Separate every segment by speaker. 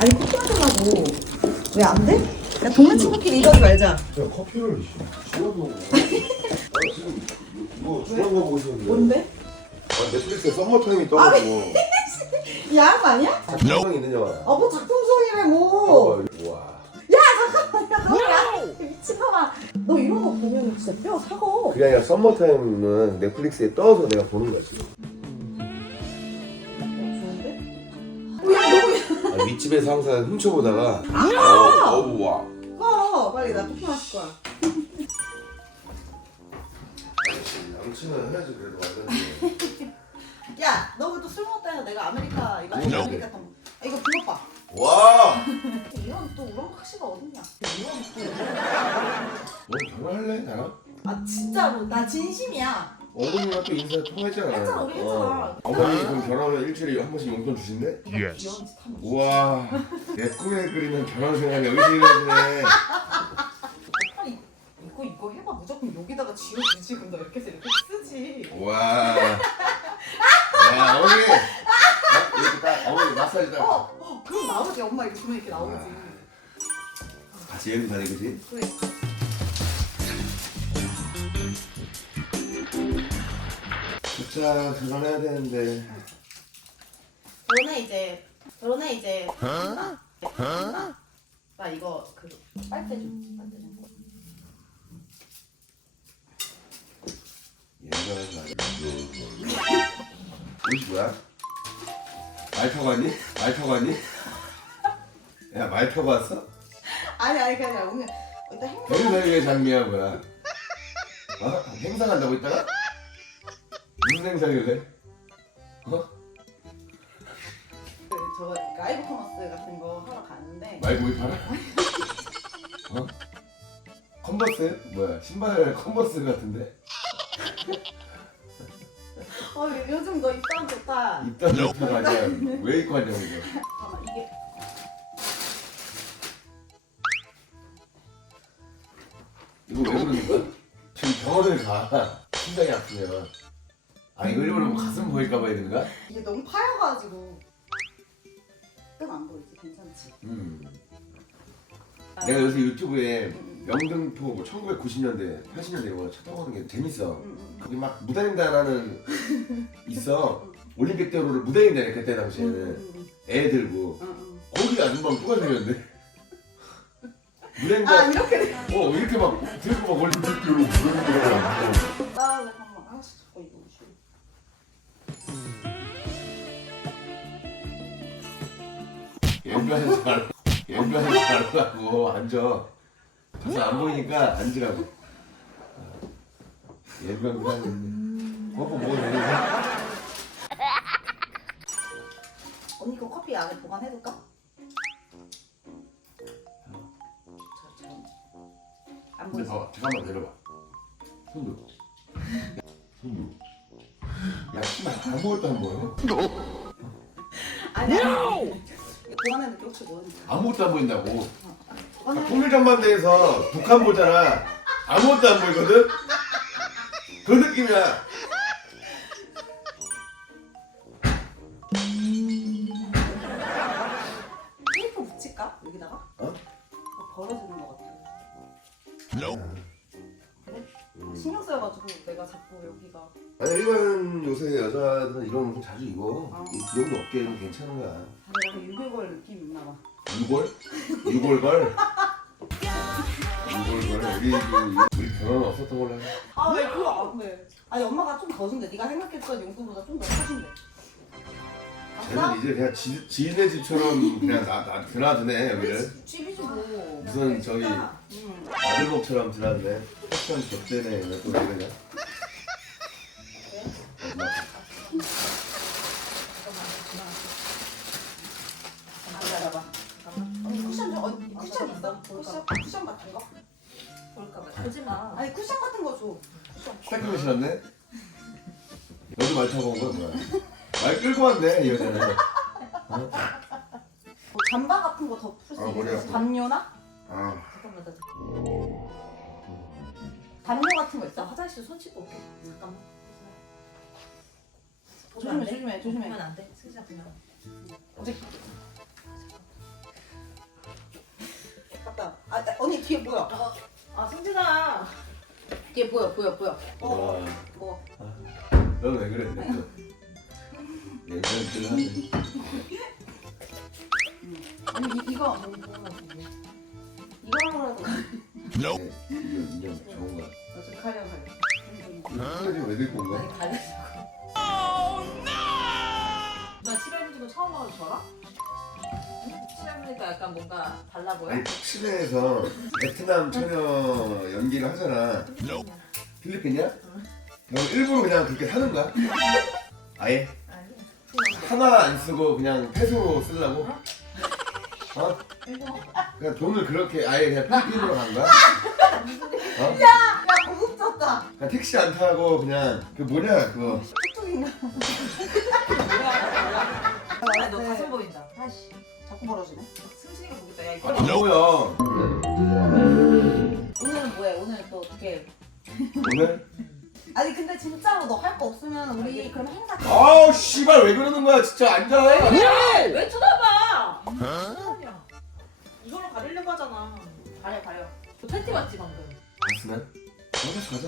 Speaker 1: 아니 커피 마시려고. 왜 안 돼? 야 동네 친구끼리 이러지 말자.
Speaker 2: 야 커피를 아 지금 이거 중요한 거 보고 있었는데.
Speaker 1: 뭔데?
Speaker 2: 아, 넷플릭스에 썸머타임이 떠가지고.
Speaker 1: 야거 아니야?
Speaker 2: 작성이 있느냐 봐
Speaker 1: 어뭐 작품성이래 뭐
Speaker 2: 어, 와
Speaker 1: 너야 미친놈아 너 이런 거 보면 진짜 뼈 사고.
Speaker 2: 그게 아니라 썸머타임은 넷플릭스에 떠서 내가 보는 거야 지금 윗집에서 항상 훔쳐보다가
Speaker 1: 아!
Speaker 2: 어, 어우 와
Speaker 1: 너무 빨리 나 커피 마실 거야
Speaker 2: 양치는 해야지 그래도 완전히
Speaker 1: 야, 너왜또술 먹다 해서 내가 아메리카 이거 아니 아메리카 통 아, 이거 붕어빵.
Speaker 2: 와!
Speaker 1: 이런 또 우렁각시가 어딨냐?
Speaker 2: 너 결혼할래 나랑?
Speaker 1: 아 진짜로 나 진심이야.
Speaker 2: 어머님이랑 또 인사 통화했잖아
Speaker 1: 했잖아, 우리 했잖아.
Speaker 2: 어. 어머니 그럼 결혼하면 일주일에 한 번씩 용돈 주신대?
Speaker 1: 하면.
Speaker 2: 우와 내 꿈에 그리는 결혼 생활이 이루어지네
Speaker 1: 빨리 이거 이거 해봐 무조건 여기다가 지워주지 그럼 너 이렇게 해서 이렇게 쓰지.
Speaker 2: 와. 야, 어머니. 어? 이렇게 딱, 어머니 마사지 딱.
Speaker 1: 어, 어 그럼 나오지 엄마 이렇게 주면 이렇게 나오지.
Speaker 2: 같이 여행 가네, 그지?
Speaker 1: 그래.
Speaker 2: 진짜 결혼해야 되는데.
Speaker 1: 결혼해 이제 결혼해 이제. 나 이거 그 빨대 좀 빨대 좀.
Speaker 2: 얘가 옷이 뭐야? 말 타고 왔니? 말 타고 왔니? 야, 말 타고 왔어?
Speaker 1: 아니 아니 아니라 오늘 일단 행.
Speaker 2: 행사의 장미야, 뭐야? 어? 행사 간다고 있다가? 무슨 행사길래? 어?
Speaker 1: 그 저거 라이브 커머스 같은 거 하러 가는데
Speaker 2: 말 고기 팔아? 어? 컨버스? 뭐야 신발 컨버스 같은데?
Speaker 1: 어 요즘 너 입담 좋다
Speaker 2: 입단 좋다가 아니야 왜 입고 왔냐고 이거
Speaker 1: 이게
Speaker 2: 이거 왜 그러는 거야? 지금 병원을 가 심장이 아프면 아 이거 일부러 뭐 가슴 보일까 봐 이런 거야?
Speaker 1: 이게 너무 파여가지고. 끈안 보이지? 괜찮지?
Speaker 2: 음. 내가 요새 유튜브에
Speaker 1: 음,
Speaker 2: 영등포 뭐 1990년대 80년대 이거 찾아보는 게 재밌어.
Speaker 1: 음, 음,
Speaker 2: 거기 막 무단횡단하는 있어. 올림픽 대로를 무단횡단해 그때
Speaker 1: 음,
Speaker 2: 당시에는.
Speaker 1: 음,
Speaker 2: 애 들고.
Speaker 1: 음, 음.
Speaker 2: 거기 아줌마가 누가 생겼는데?
Speaker 1: 아
Speaker 2: 무랭자.
Speaker 1: 이렇게 돼?
Speaker 2: 어 이렇게 막 들고 막 올림픽 대로 무랭자를 연변에서 말 연변에서 말하고. 앉아. 가서 안 보이니까 앉으라고. 연변 그냥 먹고 먹어도 되는데
Speaker 1: 언니 거 커피 안에 보관해둘까? 안
Speaker 2: 근데
Speaker 1: 보이지?
Speaker 2: 봐봐 잠깐만 내려봐. 손도 손도 야 씨발 아무것도 안 보여
Speaker 1: 아니 아니. 이거 보관해둘게 혹시
Speaker 2: 아무것도 안 보인다고.
Speaker 1: 보관해
Speaker 2: 통일전반대에서 북한 보잖아. 아무것도 안 보이거든? 그 느낌이야
Speaker 1: 자꾸 여기가
Speaker 2: 아니 일반 요새 여자들은 이런 옷 자주 입어.
Speaker 1: 어.
Speaker 2: 이 기억도 없게는 괜찮은 거야.
Speaker 1: 아, 내가 유교걸 느낌 있나 봐.
Speaker 2: 유골? 유골걸? 유골걸 우리 그 우리 결혼 없었던 걸로 해.
Speaker 1: 아 왜 그거 안 돼? 아니 엄마가 좀 더 준대. 네가 생각했던 용돈보다 좀 더 사준대.
Speaker 2: 쟤는 이제 그냥 지, 지네 집처럼 그냥 나, 나 드나드네 여기를.
Speaker 1: 집이지 뭐.
Speaker 2: 무슨 저기-
Speaker 1: 응.
Speaker 2: 아들목처럼 드나드네. 패션 좁대네 왜또 이러냐. 싫었네? 너도 말 타고 온 거야 뭐야? 말 끌고 왔네 이 여자는.
Speaker 1: 뭐 잠바 같은 거더풀수
Speaker 2: 아, 머리
Speaker 1: 있어?
Speaker 2: 아파.
Speaker 1: 담요나?
Speaker 2: 아.
Speaker 3: 잠깐만 나,
Speaker 1: 담요 같은
Speaker 3: 거나
Speaker 1: 있어?
Speaker 3: 화장실 손 씻고 올게. 잠깐만.
Speaker 1: 조심해 조심해 조심해.
Speaker 3: 보면 안 돼. 슬자 보면.
Speaker 1: 어디? 갔다. 아 나- 언니 뒤에 보여.
Speaker 3: 아 승진아.
Speaker 1: 뒤에 보여 보여 보여. 어.
Speaker 2: 와,
Speaker 1: 뭐?
Speaker 2: 너는 왜 그래? 내 또. 냉장실 하네.
Speaker 1: 아니 이, 이거 이거라도
Speaker 2: 네, 이거 인형 좋은 거야.
Speaker 1: 좀 가려 가려.
Speaker 2: 사진 왜 들고 온 거야?
Speaker 1: 가려.
Speaker 3: 나 칠해보지고 처음 와서 저라? 칠해보니까 약간 뭔가 달라 보여?
Speaker 2: 아니 칠레에서 베트남 처녀 연기를 하잖아. 필리핀이야? 너 일부러 그냥 그렇게 사는 거야? 아예?
Speaker 3: 아니.
Speaker 2: 하나 안 쓰고 그냥 패스로 쓰려고? 어? 그냥 돈을 그렇게 아예 그냥 필리핀으로 간 거야? 어?
Speaker 1: 야 고급 졌다.
Speaker 2: 그냥 택시 안 타고 그냥 그 뭐냐 그거
Speaker 1: 톡톡인가? 벌어지네.
Speaker 3: 승진이가 보겠다. 야
Speaker 2: 아,
Speaker 3: 이거.
Speaker 2: 안 보여
Speaker 1: 오늘은 뭐해? 오늘 또 어떻게?
Speaker 2: 오늘?
Speaker 1: 아니 근데 진짜로 너 할 거 없으면 우리 그럼 행사.
Speaker 2: 아우 씨발 왜 그러는 거야 진짜 앉아
Speaker 3: 왜? 왜 쳐다봐? 아니야. 이걸로 가리려고 하잖아.
Speaker 1: 가려 가려.
Speaker 3: 너 팬티 맞지 방금?
Speaker 2: 봤으면?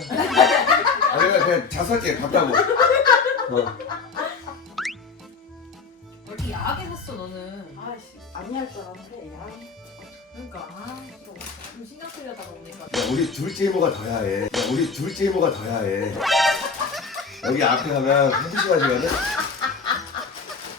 Speaker 2: 가자 가자 아 내가 그냥 자수할게 갔다고 어.
Speaker 3: 왜 이렇게 야하게 샀어 너는? 아이씨.
Speaker 1: 아니 할 줄 알았는데 야.
Speaker 3: 그러니까 아좀 신경 쓰려다가 오니까.
Speaker 2: 야 우리 둘째 이모가 더 야해 야 우리 둘째 이모가 더 야해 여기 앞에 가면 커피숍 마시거든?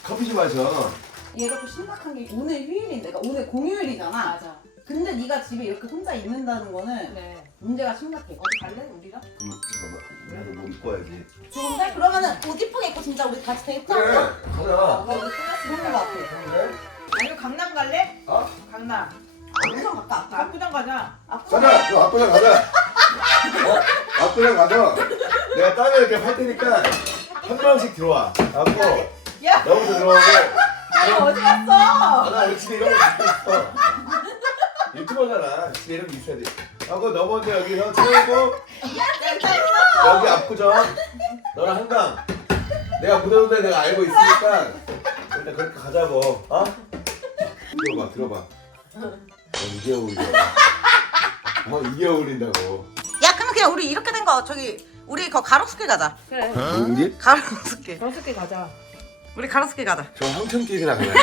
Speaker 2: 커피숍 마셔
Speaker 1: 얘가 또 심각한 게 오늘 휴일인데, 그러니까 오늘 공휴일이잖아.
Speaker 3: 맞아.
Speaker 1: 근데 네가 집에 이렇게 혼자 있는다는 거는
Speaker 3: 그래.
Speaker 1: 문제가 심각해.
Speaker 3: 어디 갈래 우리랑?
Speaker 2: 음, 잠깐만 나도 뭐 입고 와야지
Speaker 1: 좋은데? 그러면은 옷 이쁘게 입고 진짜 우리 같이
Speaker 2: 그래
Speaker 1: 데이트하자.
Speaker 2: 가자
Speaker 1: 나 이거 좋은 거 같아.
Speaker 2: 그래?
Speaker 3: 아니면 강남 갈래?
Speaker 2: 어?
Speaker 3: 강남.
Speaker 1: 압구정 갈까? 압구정?
Speaker 3: 가자.
Speaker 1: 압구정
Speaker 2: 가자 너 앞도장 가자 어? 앞도장 가서 내가 땀에 이렇게 할 테니까 한 명씩 들어와 갖고
Speaker 1: 야!
Speaker 2: 너부터 들어오고
Speaker 1: 야, 어디 갔어?
Speaker 2: 우리 집에 이런 거 있어 유튜버잖아 집에 이런 게 있어야 돼 하고 너 먼저 여기서 채우고 여기 압구정 너랑 한강 내가 묻어둔 데 내가 알고 있으니까 일단 그렇게 가자고 어? 들어봐 들어봐 어, 이게 어울려 어 이게 어울린다고
Speaker 1: 야, 그러면 그냥 우리 이렇게 된 거 저기 우리 거 가로수길 가자.
Speaker 3: 그래.
Speaker 2: 뭔 길?
Speaker 1: 가로수길.
Speaker 3: 그렇게 가자.
Speaker 1: 우리 가로수길 가자.
Speaker 2: 저 황천길이나 가요